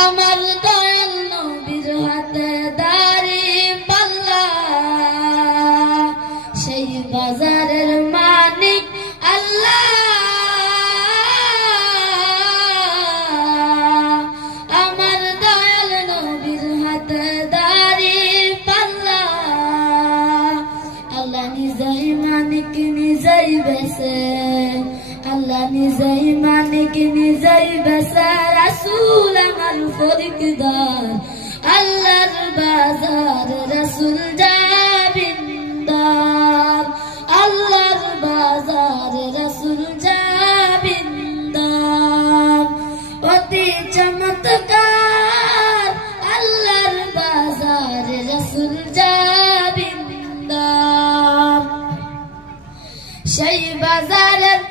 আমার দয়াল নবীর হাতে দাড়ি পাল্লা, সেই বাজারের মালিক আল্লাহ। আমার দয়াল নবীর হাতে দাড়ি পাল্লা, আল্লাহ নিজেই মালিক নিজেই বেছে, আল্লাহ নিজেই মালিক নিজেই বেছে। রাসূল আমার ফরিকদার, আল্লাহর বাজার রাসূল জাবিনদার, আল্লাহর বাজার রাসূল জাবিনদার। অতি চমৎকার আল্লাহর বাজার রাসূল জাবিনদার। সেই বাজারের